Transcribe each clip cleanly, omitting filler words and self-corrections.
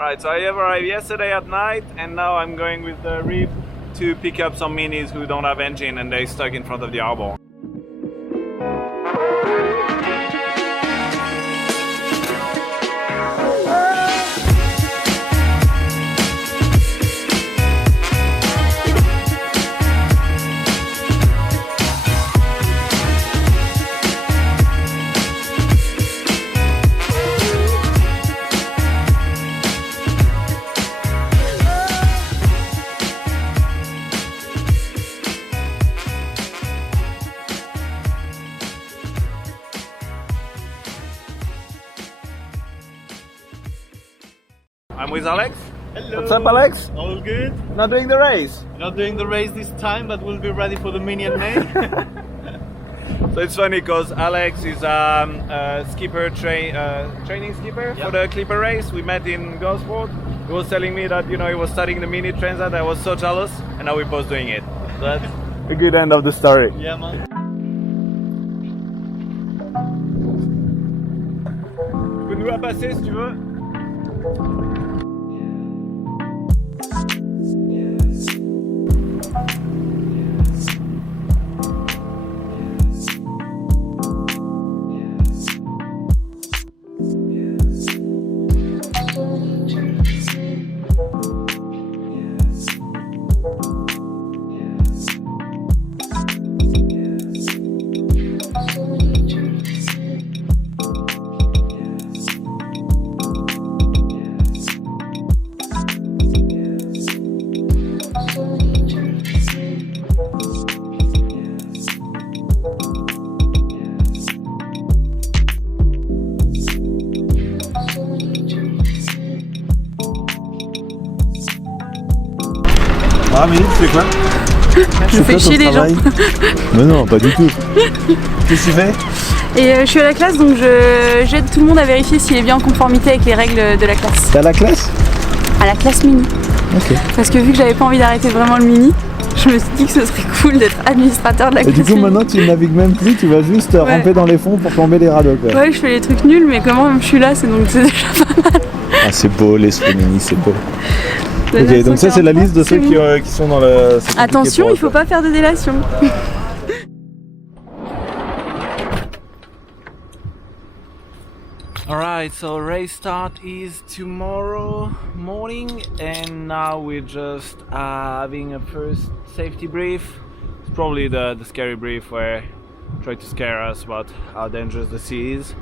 Alright, so I arrived yesterday at night and now I'm going with the Reeve to pick up some minis who don't have engine and they stuck in front of the harbor. I'm with Alex. Hello. What's up, Alex? All good. Not doing the race. Not doing the race this time, but we'll be ready for the Mini in May. So it's funny because Alex is a skipper, training skipper for the Clipper race. We met in Gosport. He was telling me that he was studying the Mini Transat. I was so jealous, and now we're both doing it. So that's a good end of the story. Yeah, man. Tu peux nous la passer si tu veux. Ah, mais tu fais quoi? Je fais chier les gens. Mais non, pas du tout. Qu'est-ce que tu fais? Et je suis à la classe, donc j'aide tout le monde à vérifier s'il est bien en conformité avec les règles de la classe. T'es à la classe? À la classe mini. Ok. Parce que vu que j'avais pas envie d'arrêter vraiment le mini, je me suis dit que ce serait cool d'être administrateur de la Et classe du coup, mini. maintenant, tu ne navigues même plus, tu vas juste ramper dans les fonds pour tomber les radeaux, quoi. Ouais, je fais les trucs nuls, mais comment je suis là, c'est déjà pas mal. Ah, c'est beau, l'esprit mini, c'est beau. De Ok, donc ça, c'est la liste de ceux qui sont dans le... Attention, il faut pas faire de délation. Alright, so race start is tomorrow morning and now we're just having a first safety brief. It's probably the scary brief where try to scare us about how dangerous the sea is,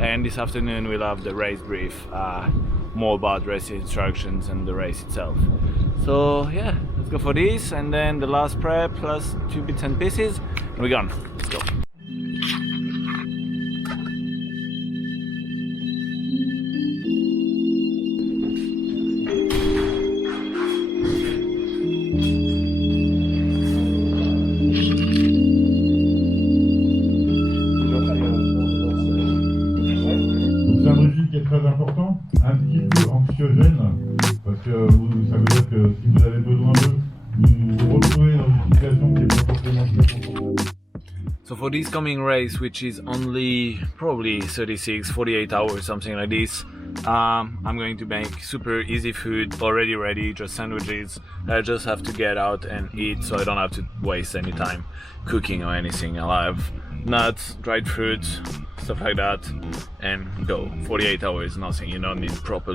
and this afternoon we'll have the race brief, more about race instructions and the race itself. So yeah, let's go for this and then the last prep plus 2 bits and pieces and we're gone. Let's go. C'est un régime qui est très important, un petit peu anxiogène, parce que ça veut dire que si vous avez besoin d'eux, vous vous retrouvez dans une situation qui est pas forcément très confortable. So for this coming race, which is only probably 36, 48 hours, something like this, I'm going to make super easy food, already ready, just sandwiches. I just have to get out and eat, so I don't have to waste any time cooking or anything. I'll have nuts, dried fruits, stuff like that, and go. 48 hours, nothing. You don't need proper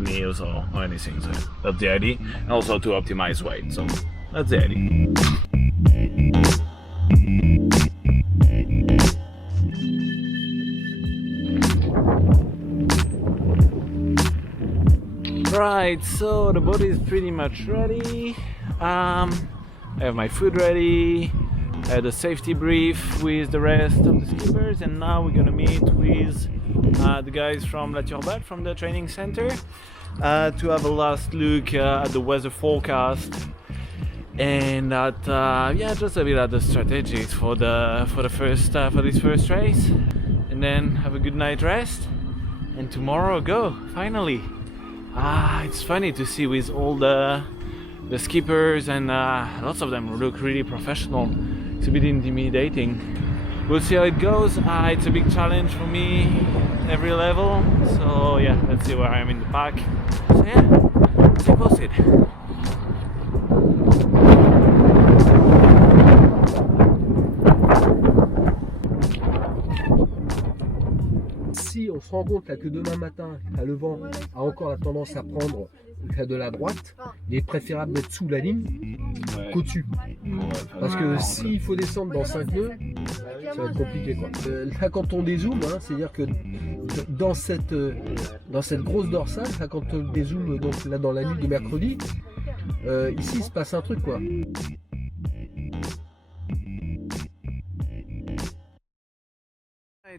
meals or anything. So that's the idea. And also to optimize weight. So that's the idea. Right, so the boat is pretty much ready. I have my food ready. I had a safety brief with the rest of the skippers, and now we're gonna meet with the guys from La Turbat from the training center to have a last look at the weather forecast and at just a bit at the strategies for this first race, and then have a good night rest, and tomorrow go finally. It's funny to see with all the skippers and lots of them look really professional. It's a bit intimidating. we'll see how it goes. It's a big challenge for me, every level. So yeah, let's see where I am in the pack. So yeah, stay posted. Si on se rend compte là, que demain matin, le vent a encore la tendance à prendre de la droite, il est préférable d'être sous la ligne qu'au-dessus. Parce que s'il faut descendre dans 5 nœuds, ça va être compliqué, quoi. Là, quand on dézoome, hein, c'est-à-dire que dans cette grosse dorsale, là, quand on dézoome donc, là, dans la nuit de mercredi, ici il se passe un truc, quoi.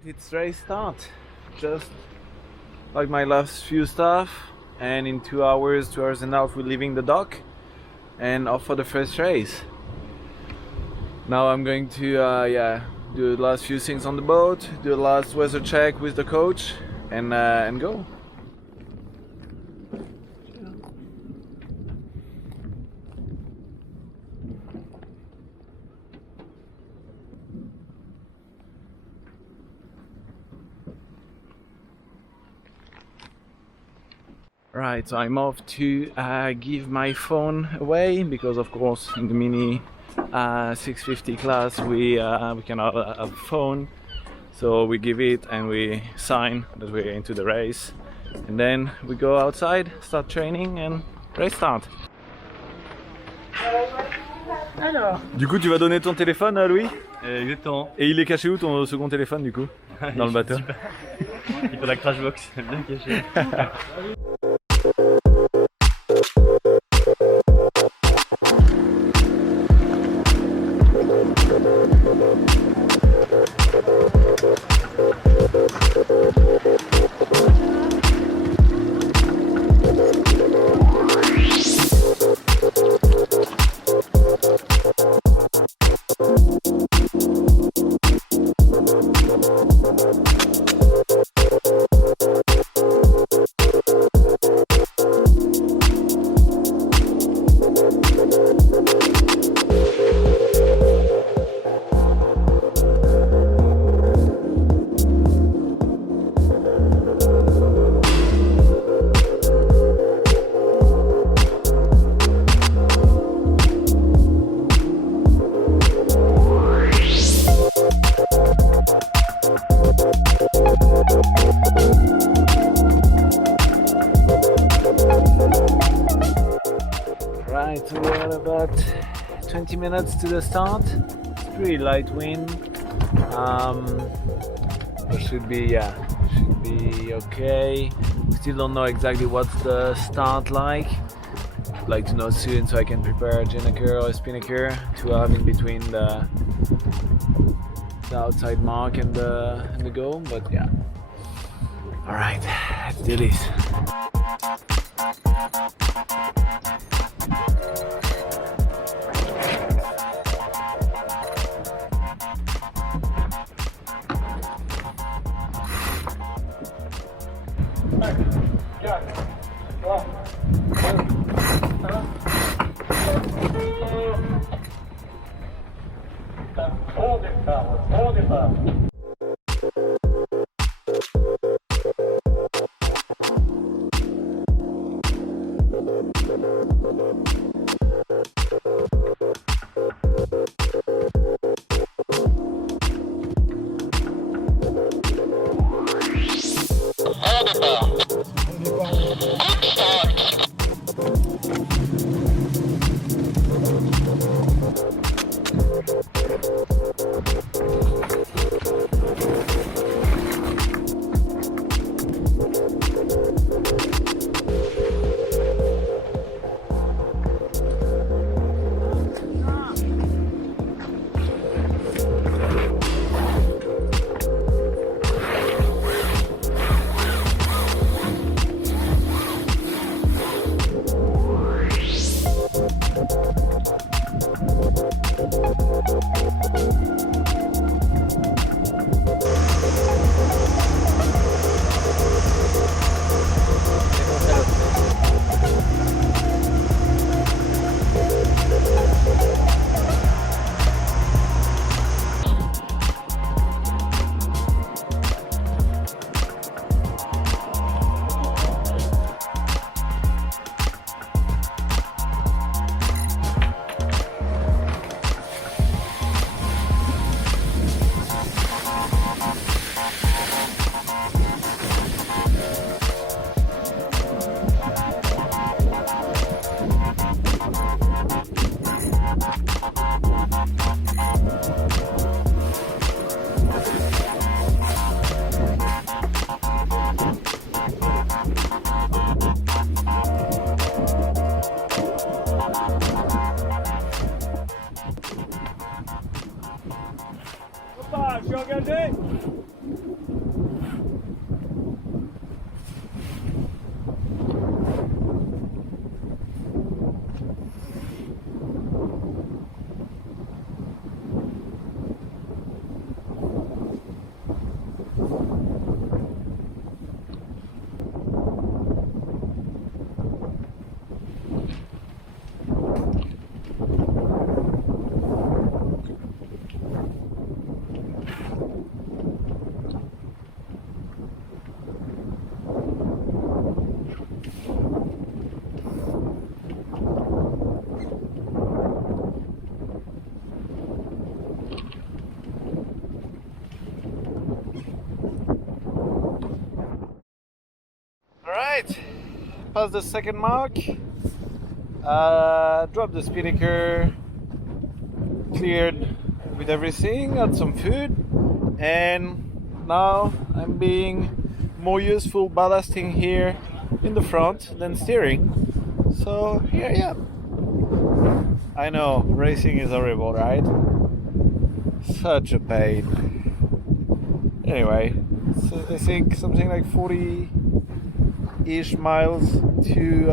It's race start, just like my last few stuff, and in 2 hours, 2 hours and a half we're leaving the dock and off for the first race. Now I'm going to do the last few things on the boat, do the last weather check with the coach, and go. Right, so I'm off to give my phone away because, of course, in the Mini 650 class we cannot have a phone. So we give it and we sign that we're into the race, and then we go outside, start training, and race start. Alors, Du coup, tu vas donner ton téléphone à Louis? Exactement. Et il est caché où ton second téléphone du coup? Dans le bateau? Il faut la crash box, bien caché. Right, so we're at about 20 minutes to the start. It's pretty light wind. It should be okay. Still don't know exactly what's the start like. I'd like to know soon so I can prepare a Gennaker or a Spinnaker to have in between the outside mark and the goal. But yeah. All right, let's do this. past the second mark. Dropped the spinnaker, cleared with everything, got some food, and now I'm being more useful ballasting here in the front than steering. So here I am. I know, racing is horrible, right? Such a pain. Anyway, so I think something like 40-ish miles to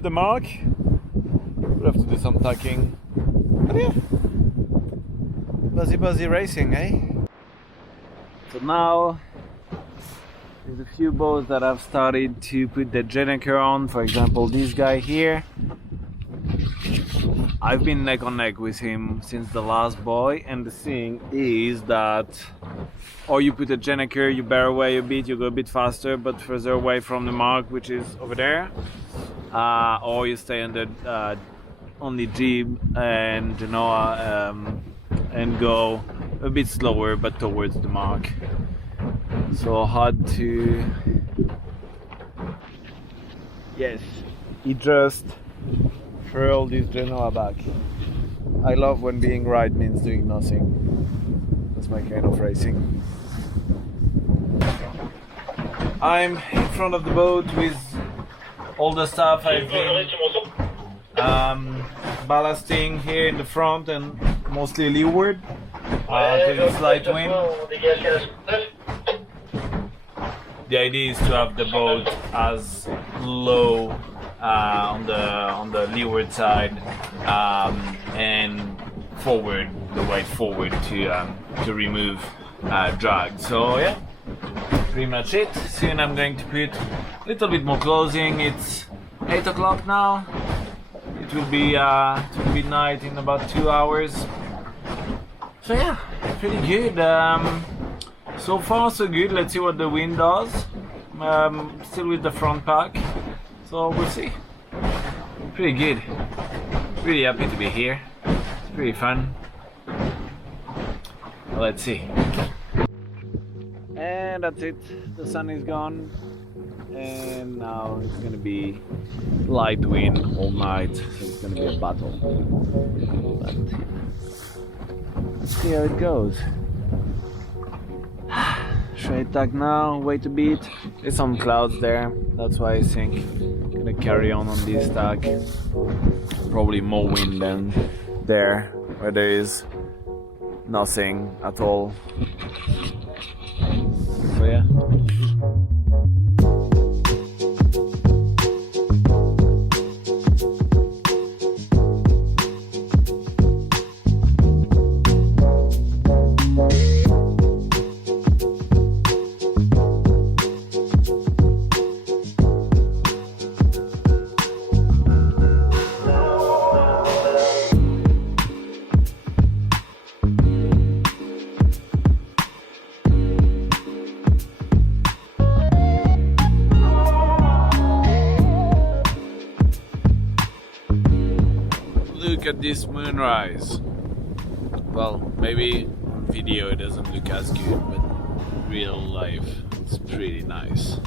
the mark. We'll have to do some tacking. But yeah, buzzy racing, eh? So now there's a few boats that have started to put the Gennaker on. For example, this guy here. I've been neck on neck with him since the last buoy, and the thing is that or you put a Gennaker, you bear away a bit, you go a bit faster but further away from the mark, which is over there, or you stay under only jib and Genoa and go a bit slower but towards the mark. So hard to... Yes, he just hurled his Genoa back. I love when being right means doing nothing. That's my kind of racing. I'm in front of the boat with all the stuff I've been ballasting here in the front and mostly leeward. It's light wind. The idea is to have the boat as low on the leeward side and forward, the weight forward to remove drag. So yeah, pretty much it. Soon I'm going to put a little bit more closing. It's 8 o'clock now. It will be night in about 2 hours. So yeah, pretty good. So far so good. Let's see what the wind does. Still with the front pack, so we'll see. Pretty good. Really happy to be here. It's pretty fun. Let's see. And that's it. The sun is gone, and now it's gonna be light wind all night, so it's gonna be a battle. But let's see how it goes. Straight tack now, wait a bit. There's some clouds there, that's why I think I'm gonna carry on this tack. Probably more wind than there, where there is nothing at all. So yeah. Look at this moonrise. Well, maybe on video it doesn't look as good, but in real life it's pretty nice.